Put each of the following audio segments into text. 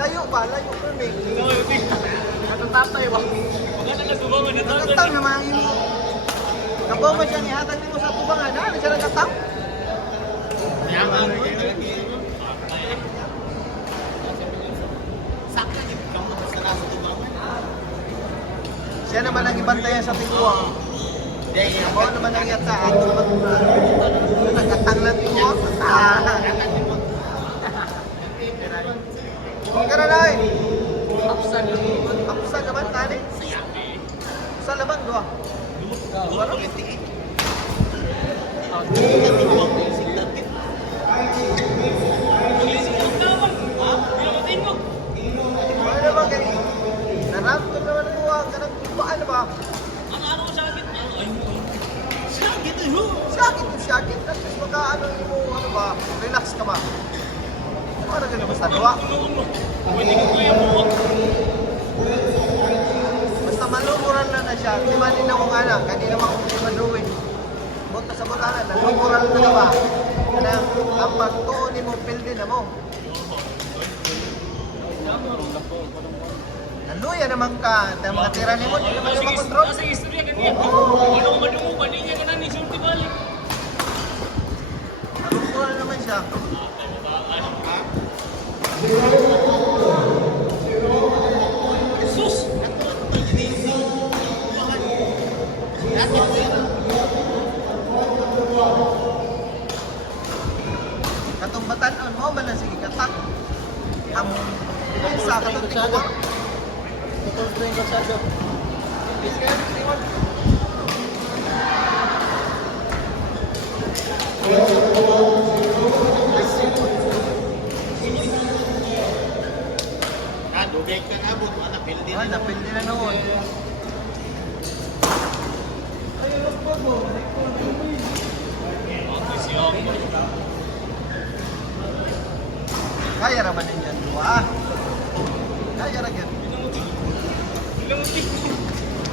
Layo ba? Layo ko rin. Natatatay ba? Nagkatang naman yung... Kabaw ba siya nihatag mo sa tubangan? Ano siya nagkatang? Yaman. Siya naman ang ibantayan sa tiguang. Kabaw naman ang yataan. Nagkatang lang tiguang. Huwag ka na na eh. Kapsan naman tani. Sa laban doa. Baru ano ba gani? Naramdam naman ko ang kanang kubaan ba? Ang ano sakit niya? Sakit eh. Sakit. Tapos baka ano mo ano ba? Relax ka ba? Ano ganun basta doa? Pwede ko kaya mo. Basta malumuran na siya. Di ba din akong anak? Kanina naman akong madruin. Bunta sa butanan, nalumuran na ba? Kaya ang pagtuon mo, pildi na mo. Naluya naman ka. Ang mga tira ni mo, hindi naman na makontrol. Nasa istorya ganyan. Ano madungo pa niya ka na ni Sulti Bali. Nalumuran naman siya. Sus! Katong batanon mo, ba na sige katak? Ang sa katong tiguang. Katong train ko sa dugay ka nga bud ana pildi Ay, napildi na noon. Kaya naman din yan, dua. Kaya na yan.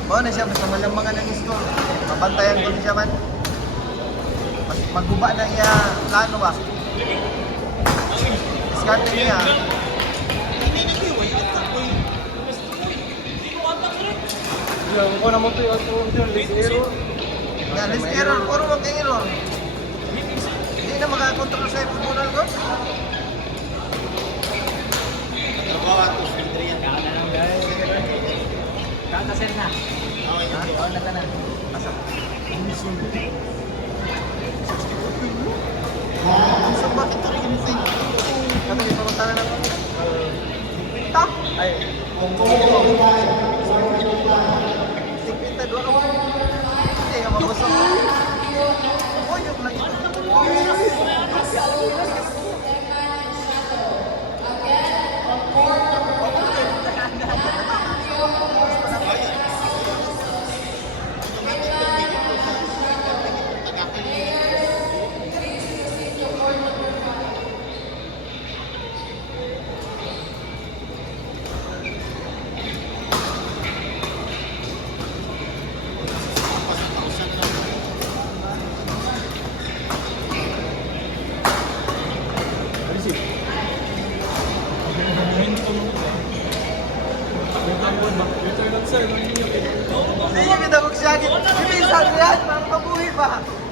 Oo na siya, basta malamangan ng store. Mabantayan ko siya man. Mas magguba na iya, plano ba? Diskarte niya. Yang ko na mo to yung listero. Yan, list error, puro wag kang error. Hindi na makakontrol sa ipubunal ko. Nagawa to filter yan. Kakasen na. Okay, Oo na ka na. Asa? Sa bakit ito rin ganito yun? Kami may pamantanan ng mga. Top! Ay, kung tigpita doon ako. Hindi ka mabusok. Uyok lang ito.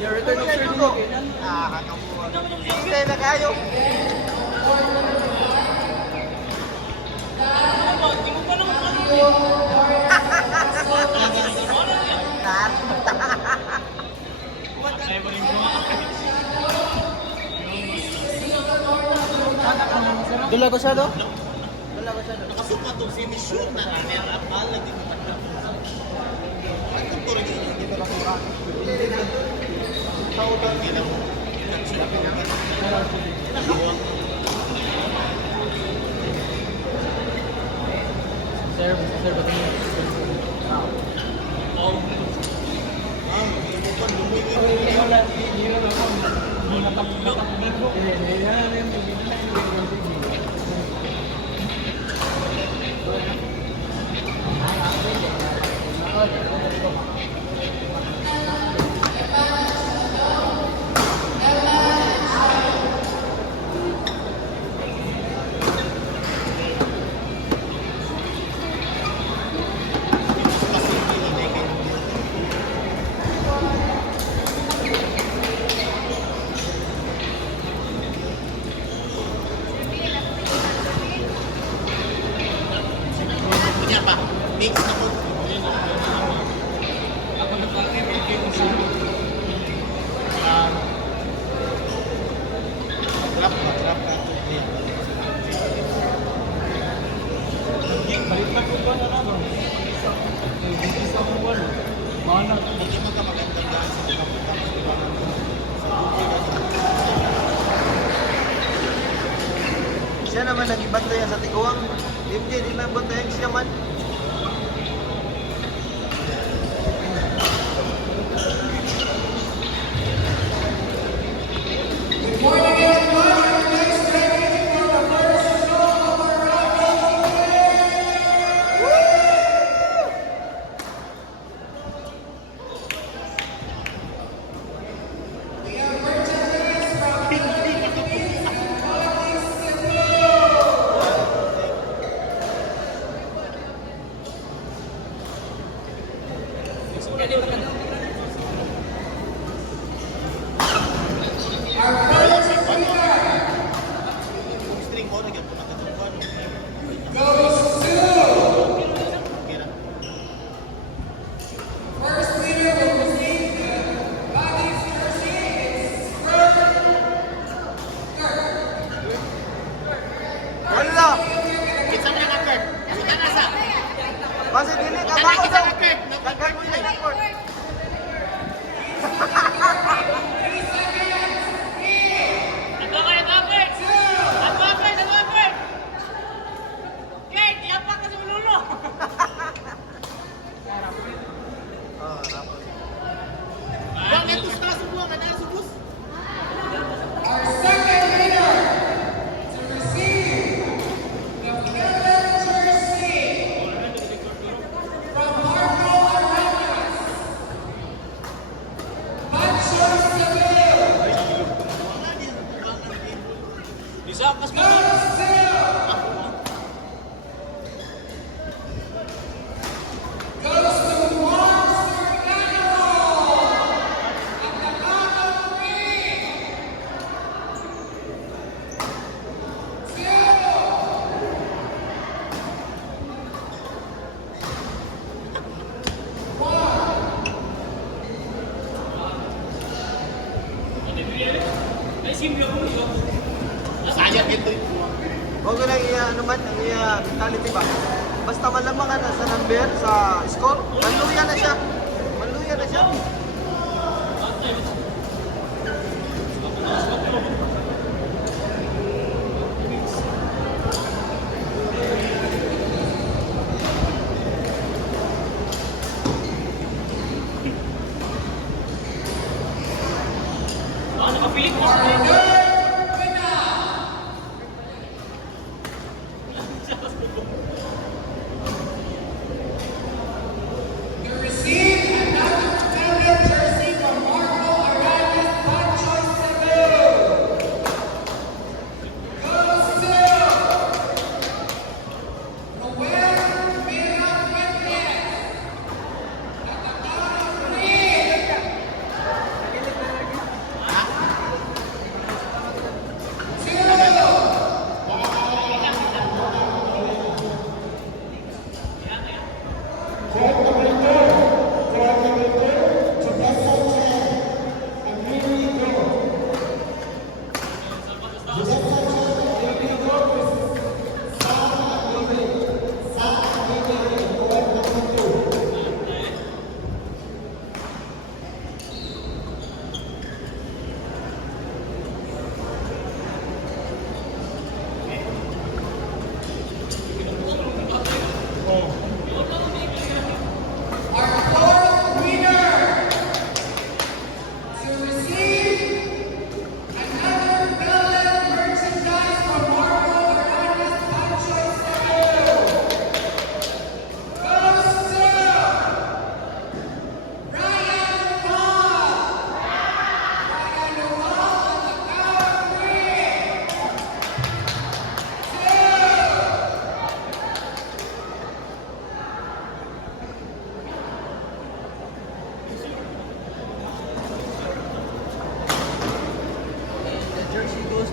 Your return of sir din yan. Ah, kakabuhan. Hintay na kayo. Hindi mo pa naman ano. Ay, ba rin Dula ko siya do? Dula ko siya do? nakasuka to si Michelle na ang apal lagi mo pa. Ang tutor niya hindi ba nakura? Tawag nila mo. Sir, ba't niyo? Oh. Punya pa. Mix na po. Ako na pa kay Milky ko sa trap ka. Balik na po ba na naman? Isa mo ba? Mana? Hindi mo ka magandang daan sa Siya naman nag-ibantayan sa tiguang. MJ, di lang bantayan siya man. string mo nagyan po nakatukuan. Wala! Kitsa mo na Kurt. Kita na sa. Basta dili ka Kita ba na kita na Kurt. Kagay mo na yung court. Ah, rapos. Bang netus na subuan ka na subus. Bisa kas mo. Sayang ito. Huwag ko lang ano man, ang iya mentality ba? Basta malamang ka na sa number, sa score, manluya na siya. Manluya na siya. Nakapilit mo.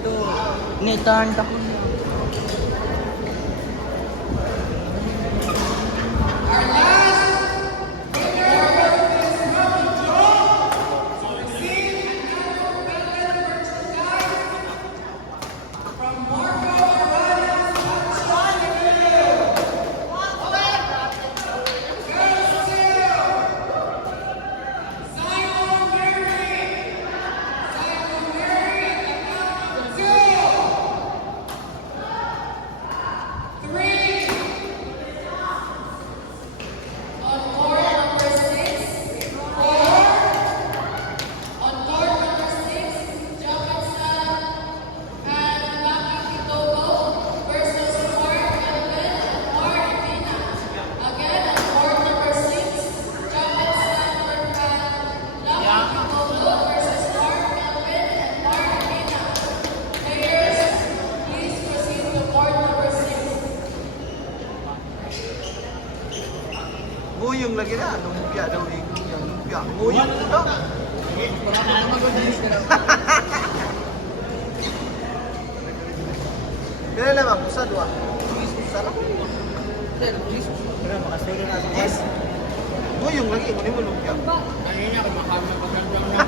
to. Ni-turn ako. Buyong lagi na, lumpia daw ni lumpia. Buyong daw. Kaya naman, pusa dua. Pusa lang. Yes. Buyong lagi, muli mo lumpia. Kanina, kumakain na pagkakang